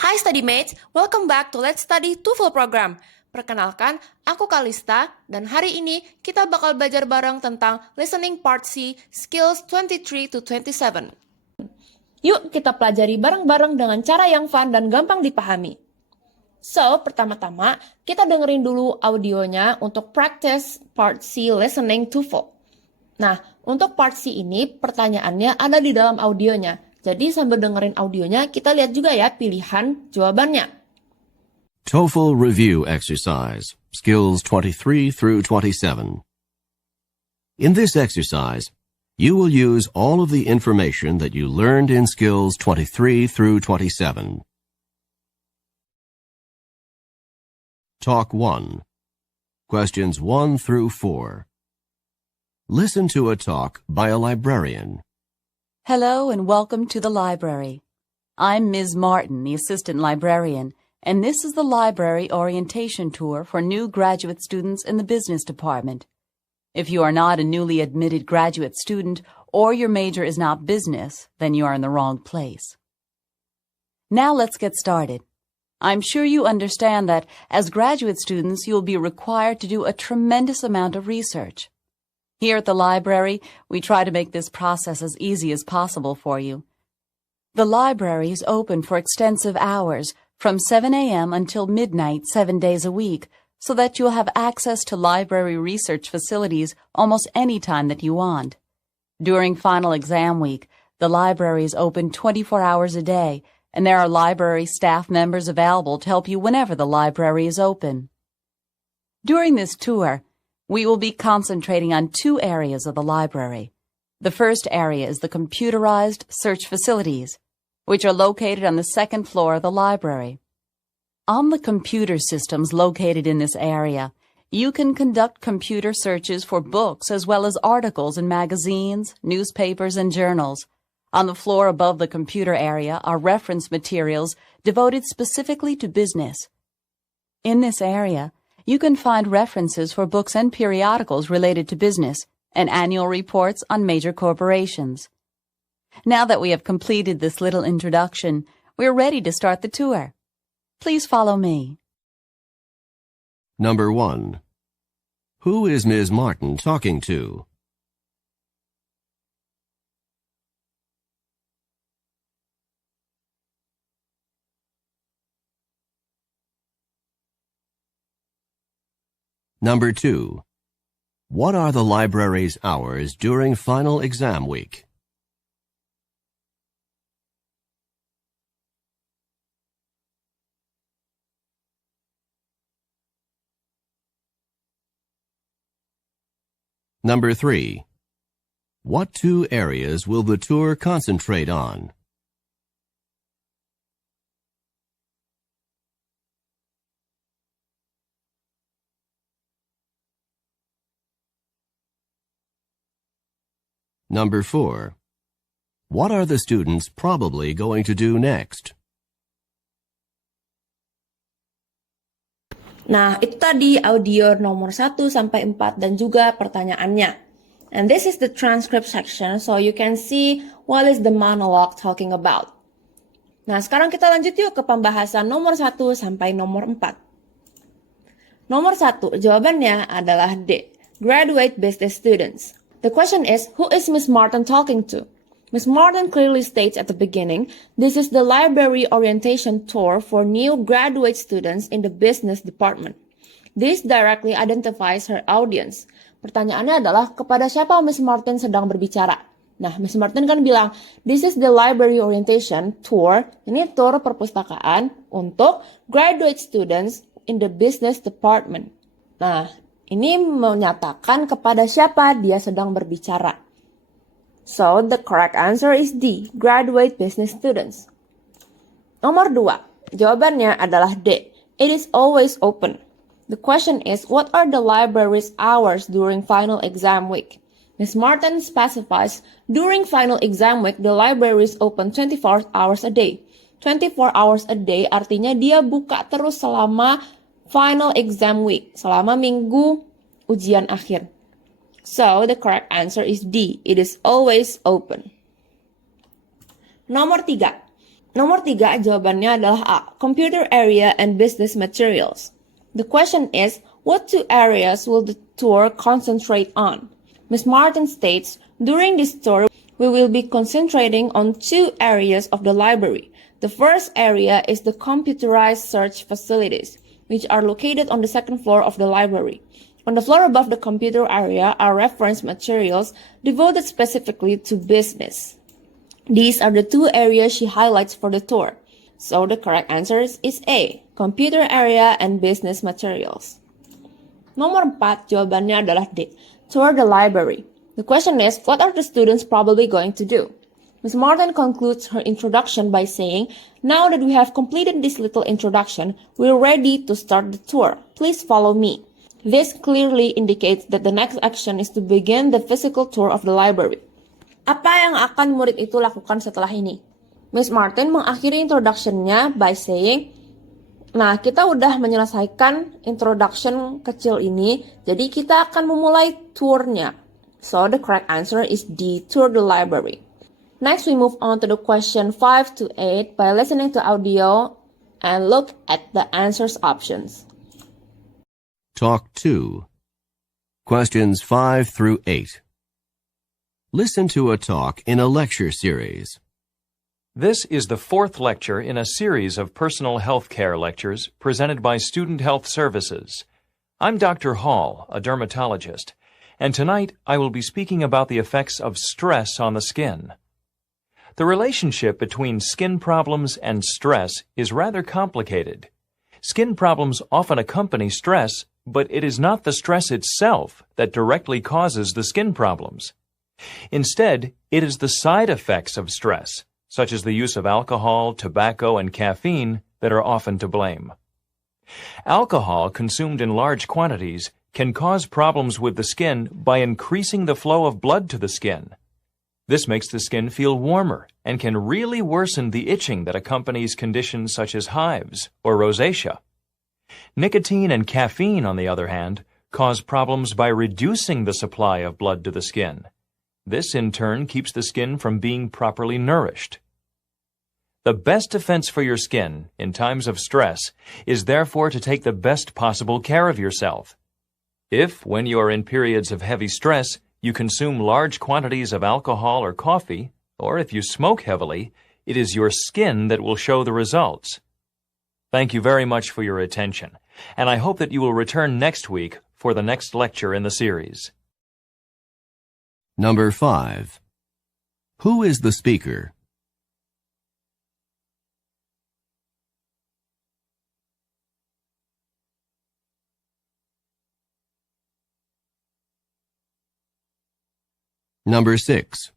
Hai StudyMates, welcome back to Let's Study TOEFL program. Perkenalkan, aku Kalista, dan hari ini kita bakal belajar bareng tentang Listening Part C, Skills 23 to 27. Yuk kita pelajari bareng-bareng dengan cara yang fun dan gampang dipahami. So, pertama-tama, kita dengerin dulu audionya untuk practice Part C Listening TOEFL. Nah, untuk Part C ini, pertanyaannya ada di dalam audionya. Jadi sambil dengerin audionya, kita lihat juga ya pilihan jawabannya. TOEFL Review Exercise, Skills 23 through 27. In this exercise, you will use all of the information that you learned in Skills 23 through 27. Talk 1. Questions 1 through 4. Listen to a talk by a librarian. Hello and welcome to the library. I'm Ms. Martin, the assistant librarian, and this is the library orientation tour for new graduate students in the business department. If you are not a newly admitted graduate student or your major is not business, then you are in the wrong place. Now let's get started. I'm sure you understand that as graduate students, you'll be required to do a tremendous amount of research. Here at the library, we try to make this process as easy as possible for you. The library is open for extensive hours, from 7 a.m. until midnight 7 days a week, so that you'll have access to library research facilities almost any time that you want. During final exam week, the library is open 24 hours a day, and there are library staff members available to help you whenever the library is open. During this tour, we will be concentrating on two areas of the library. The first area is the computerized search facilities, which are located on the second floor of the library. On the computer systems located in this area, you can conduct computer searches for books as well as articles in magazines, newspapers, and journals. On the floor above the computer area are reference materials devoted specifically to business. In this area, you can find references for books and periodicals related to business and annual reports on major corporations. Now that we have completed this little introduction, we're ready to start the tour. Please follow me. Number 1. Who is Ms. Martin talking to? Number 2. What are the library's hours during final exam week? Number 3. What two areas will the tour concentrate on? Number 4. What are the students probably going to do next? Nah, itu tadi audio nomor 1 sampai 4 dan juga pertanyaannya. And this is the transcript section, so you can see what is the monologue talking about. Nah, sekarang kita lanjut yuk ke pembahasan nomor 1 sampai nomor 4. Nomor 1, jawabannya adalah D, graduate business students. The question is, who is Ms. Martin talking to? Ms. Martin clearly states at the beginning, this is the library orientation tour for new graduate students in the business department. This directly identifies her audience. Pertanyaannya adalah, kepada siapa Ms. Martin sedang berbicara? Nah, Ms. Martin kan bilang, this is the library orientation tour, ini tour perpustakaan untuk graduate students in the business department. Nah, ini menyatakan kepada siapa dia sedang berbicara. So, the correct answer is D, graduate business students. Nomor 2, jawabannya adalah D, it is always open. The question is, what are the library's hours during final exam week? Ms. Martin specifies, during final exam week, the library is open 24 hours a day. 24 hours a day artinya dia buka terus selama final exam week, selama minggu ujian akhir. So, the correct answer is D. It is always open. Nomor 3. Nomor 3 jawabannya adalah A. Computer area and business materials. The question is, what two areas will the tour concentrate on? Ms. Martin states, during this tour, we will be concentrating on two areas of the library. The first area is the computerized search facilities, which are located on the second floor of the library. On the floor above the computer area are reference materials devoted specifically to business. These are the two areas she highlights for the tour. So the correct answer is A, computer area and business materials. Nomor 4 jawabannya adalah D, tour the library. The question is, what are the students probably going to do? Ms. Martin concludes her introduction by saying, now that we have completed this little introduction, we're ready to start the tour. Please follow me. This clearly indicates that the next action is to begin the physical tour of the library. Apa yang akan murid itu lakukan setelah ini? Ms. Martin mengakhiri introduction-nya by saying, nah, kita udah menyelesaikan introduction kecil ini, jadi kita akan memulai tournya. So, the correct answer is D, tour the library. Next, we move on to the question 5 to 8 by listening to audio and look at the answers options. Talk 2. Questions 5 through 8. Listen to a talk in a lecture series. This is the fourth lecture in a series of personal health care lectures presented by Student Health Services. I'm Dr. Hall, a dermatologist, and tonight I will be speaking about the effects of stress on the skin. The relationship between skin problems and stress is rather complicated. Skin problems often accompany stress, but it is not the stress itself that directly causes the skin problems. Instead, it is the side effects of stress, such as the use of alcohol, tobacco, and caffeine, that are often to blame. Alcohol consumed in large quantities can cause problems with the skin by increasing the flow of blood to the skin. This makes the skin feel warmer and can really worsen the itching that accompanies conditions such as hives or rosacea. Nicotine and caffeine, on the other hand, cause problems by reducing the supply of blood to the skin. This, in turn, keeps the skin from being properly nourished. The best defense for your skin in times of stress is therefore to take the best possible care of yourself. If, when you are in periods of heavy stress, you consume large quantities of alcohol or coffee, or if you smoke heavily, it is your skin that will show the results. Thank you very much for your attention, and I hope that you will return next week for the next lecture in the series. Number 5. Who is the speaker? Number 6.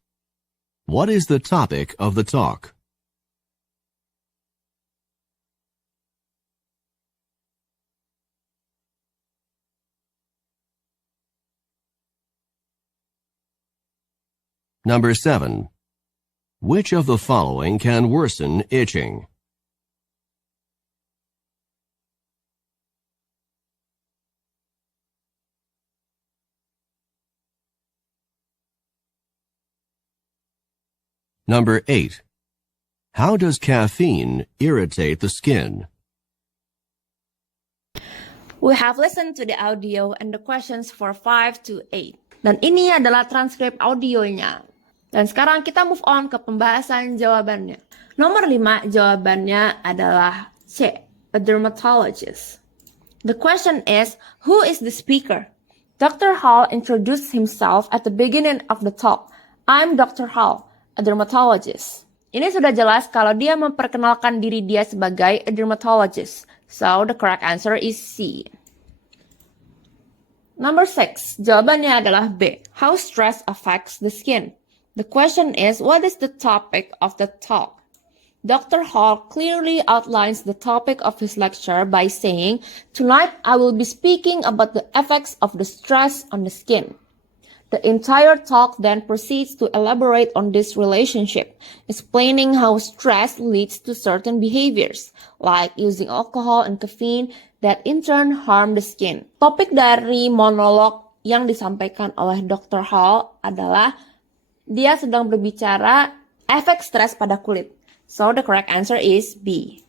What is the topic of the talk? Number 7. Which of the following can worsen itching? Number 8. How does caffeine irritate the skin? We have listened to the audio and the questions for 5 to 8. Dan ini adalah transkrip audionya. Dan sekarang kita move on ke pembahasan jawabannya. Nomor 5 jawabannya adalah C, a dermatologist. The question is, who is the speaker? Dr. Hall introduced himself at the beginning of the talk. I'm Dr. Hall, a dermatologist. Ini sudah jelas kalau dia memperkenalkan diri dia sebagai a dermatologist. So, the correct answer is C. Number 6, jawabannya adalah B, how stress affects the skin. The question is, what is the topic of the talk? Dr. Hall clearly outlines the topic of his lecture by saying, tonight I will be speaking about the effects of the stress on the skin. The entire talk then proceeds to elaborate on this relationship, explaining how stress leads to certain behaviors, like using alcohol and caffeine that in turn harm the skin. Topik dari monolog yang disampaikan oleh Dr. Hall adalah dia sedang berbicara efek stres pada kulit. So the correct answer is B.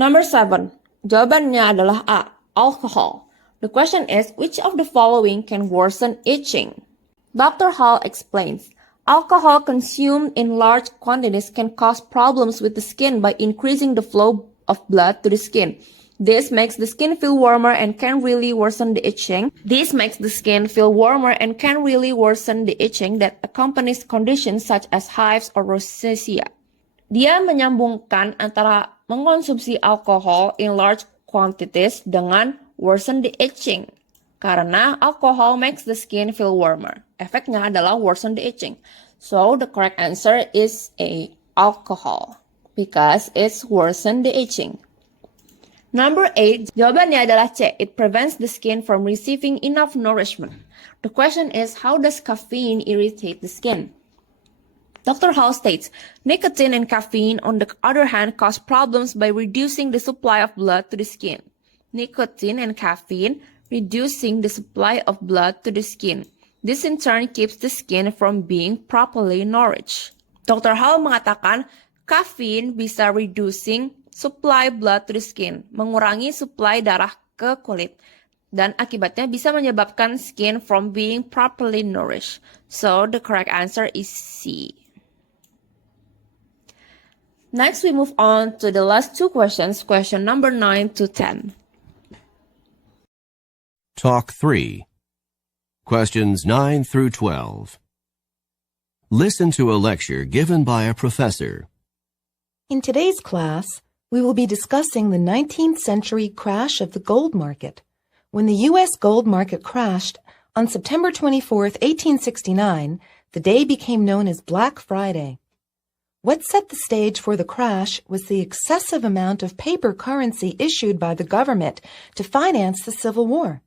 Number 7. Jawabannya adalah A. Alcohol. The question is, which of the following can worsen itching? Dr. Hall explains, alcohol consumed in large quantities can cause problems with the skin by increasing the flow of blood to the skin. This makes the skin feel warmer and can really worsen the itching. That accompanies conditions such as hives or rosacea. Dia menyambungkan antara mengkonsumsi alkohol in large quantities dengan worsen the itching. Karena alcohol makes the skin feel warmer. Efeknya adalah worsen the itching. So the correct answer is A. Alcohol. Because it's worsen the itching. Number 8, jawabannya adalah C. It prevents the skin from receiving enough nourishment. The question is, how does caffeine irritate the skin? Dr. Hall states, nicotine and caffeine, on the other hand, cause problems by reducing the supply of blood to the skin. Nicotine and caffeine reducing the supply of blood to the skin. This in turn keeps the skin from being properly nourished. Dr. Hall mengatakan, caffeine bisa reducing supply blood to the skin, mengurangi supply darah ke kulit, dan akibatnya bisa menyebabkan skin from being properly nourished. So, the correct answer is C. Next, we move on to the last two questions, question number 9 to 10. Talk 3. Questions 9 through 12. Listen to a lecture given by a professor. In today's class, we will be discussing the 19th century crash of the gold market. When the U.S. gold market crashed on September 24, 1869, the day became known as Black Friday. What set the stage for the crash was the excessive amount of paper currency issued by the government to finance the Civil War.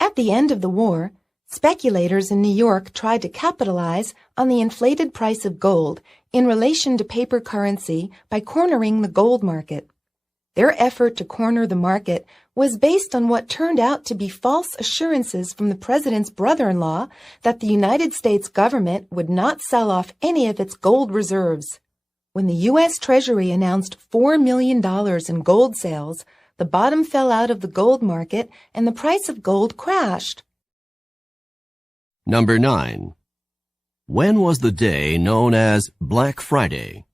At the end of the war, speculators in New York tried to capitalize on the inflated price of gold in relation to paper currency by cornering the gold market. Their effort to corner the market was based on what turned out to be false assurances from the president's brother-in-law that the United States government would not sell off any of its gold reserves. When the U.S. Treasury announced $4 million in gold sales, the bottom fell out of the gold market and the price of gold crashed. Number 9. When was the day known as Black Friday?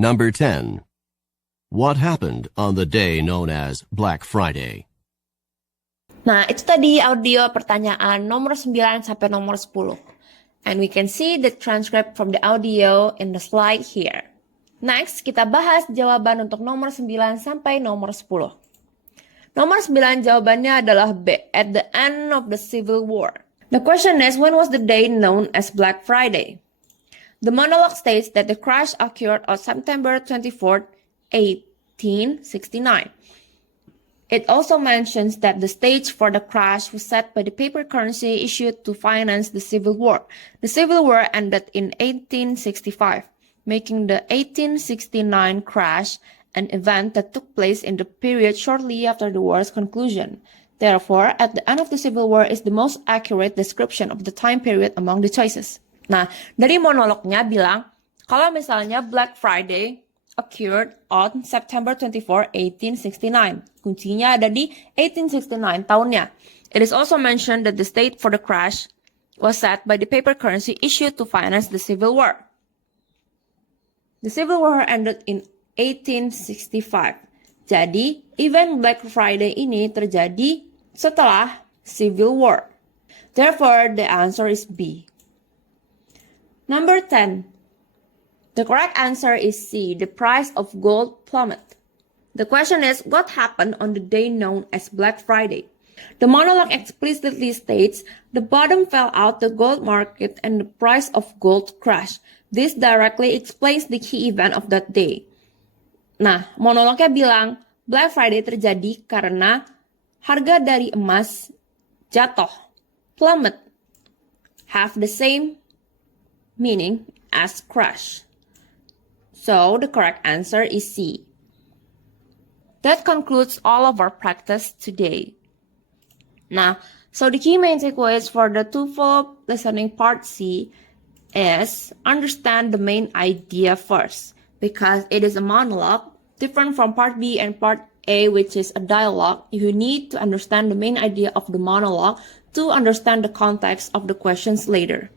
Number 10. What happened on the day known as Black Friday? Nah, itu tadi audio pertanyaan nomor 9 sampai nomor 10. And we can see the transcript from the audio in the slide here. Next, kita bahas jawaban untuk nomor 9 sampai nomor 10. Nomor 9 jawabannya adalah B, at the end of the Civil War. The question is, when was the day known as Black Friday? The monologue states that the crash occurred on September 24, 1869. It also mentions that the stage for the crash was set by the paper currency issued to finance the Civil War. The Civil War ended in 1865, making the 1869 crash an event that took place in the period shortly after the war's conclusion. Therefore, at the end of the Civil War is the most accurate description of the time period among the choices. Nah, dari monolognya bilang, kalau misalnya Black Friday occurred on September 24, 1869. Kuncinya ada di 1869 tahunnya. It is also mentioned that the state for the crash was set by the paper currency issued to finance the Civil War. The Civil War ended in 1865. Jadi, event Black Friday ini terjadi setelah Civil War. Therefore, the answer is B. Number 10. The correct answer is C. The price of gold plummeted. The question is, what happened on the day known as Black Friday? The monologue explicitly states, the bottom fell out the gold market and the price of gold crashed. This directly explains the key event of that day. Nah, monolognya bilang, Black Friday terjadi karena harga dari emas jatuh, plummet, have the same meaning as crash. So, the correct answer is C. That concludes all of our practice today. Now, so the key main takeaways for the TOEFL listening part C is understand the main idea first, because it is a monologue, different from part B and part A, which is a dialogue. You need to understand the main idea of the monologue to understand the context of the questions later.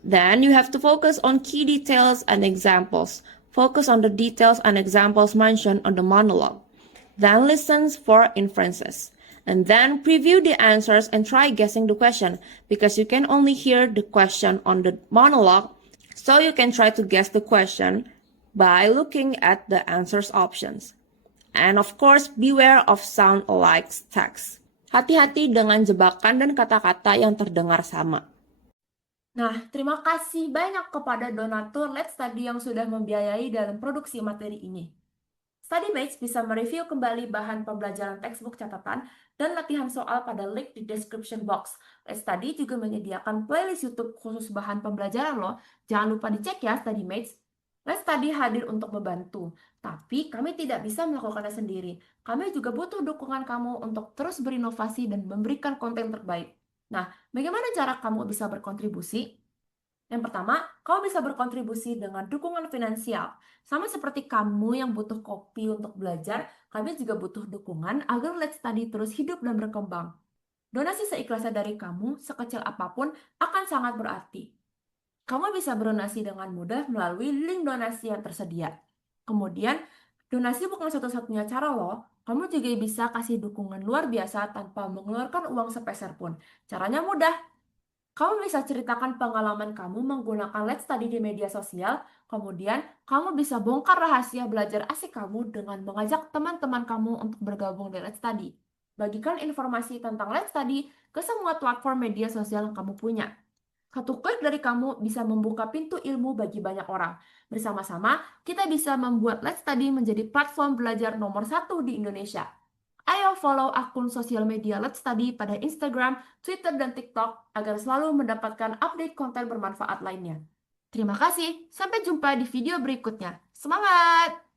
Then you have to focus on key details and examples. Focus on the details and examples mentioned on the monologue. Then listen for inferences. And then preview the answers and try guessing the question, because you can only hear the question on the monologue, so you can try to guess the question by looking at the answers options. And of course, beware of sound alike text. Hati-hati dengan jebakan dan kata-kata yang terdengar sama. Nah, terima kasih banyak kepada donatur Let's Study yang sudah membiayai dalam produksi materi ini. StudyMates bisa mereview kembali bahan pembelajaran textbook catatan dan latihan soal pada link di description box. Let's Study juga menyediakan playlist YouTube khusus bahan pembelajaran loh. Jangan lupa dicek ya StudyMates. Let's Study hadir untuk membantu, tapi kami tidak bisa melakukannya sendiri. Kami juga butuh dukungan kamu untuk terus berinovasi dan memberikan konten terbaik. Nah, bagaimana cara kamu bisa berkontribusi? Yang pertama, kamu bisa berkontribusi dengan dukungan finansial. Sama seperti kamu yang butuh kopi untuk belajar, kami juga butuh dukungan agar Let's Study terus hidup dan berkembang. Donasi seikhlasnya dari kamu, sekecil apapun, akan sangat berarti. Kamu bisa berdonasi dengan mudah melalui link donasi yang tersedia. Kemudian, donasi bukan satu-satunya cara loh. Kamu juga bisa kasih dukungan luar biasa tanpa mengeluarkan uang sepeser pun. Caranya mudah. Kamu bisa ceritakan pengalaman kamu menggunakan Let's Study di media sosial, kemudian kamu bisa bongkar rahasia belajar asik kamu dengan mengajak teman-teman kamu untuk bergabung di Let's Study. Bagikan informasi tentang Let's Study ke semua platform media sosial yang kamu punya. Satu klik dari kamu bisa membuka pintu ilmu bagi banyak orang. Bersama-sama, kita bisa membuat Let's Study menjadi platform belajar nomor 1 di Indonesia. Ayo follow akun sosial media Let's Study pada Instagram, Twitter, dan TikTok agar selalu mendapatkan update konten bermanfaat lainnya. Terima kasih, sampai jumpa di video berikutnya. Semangat!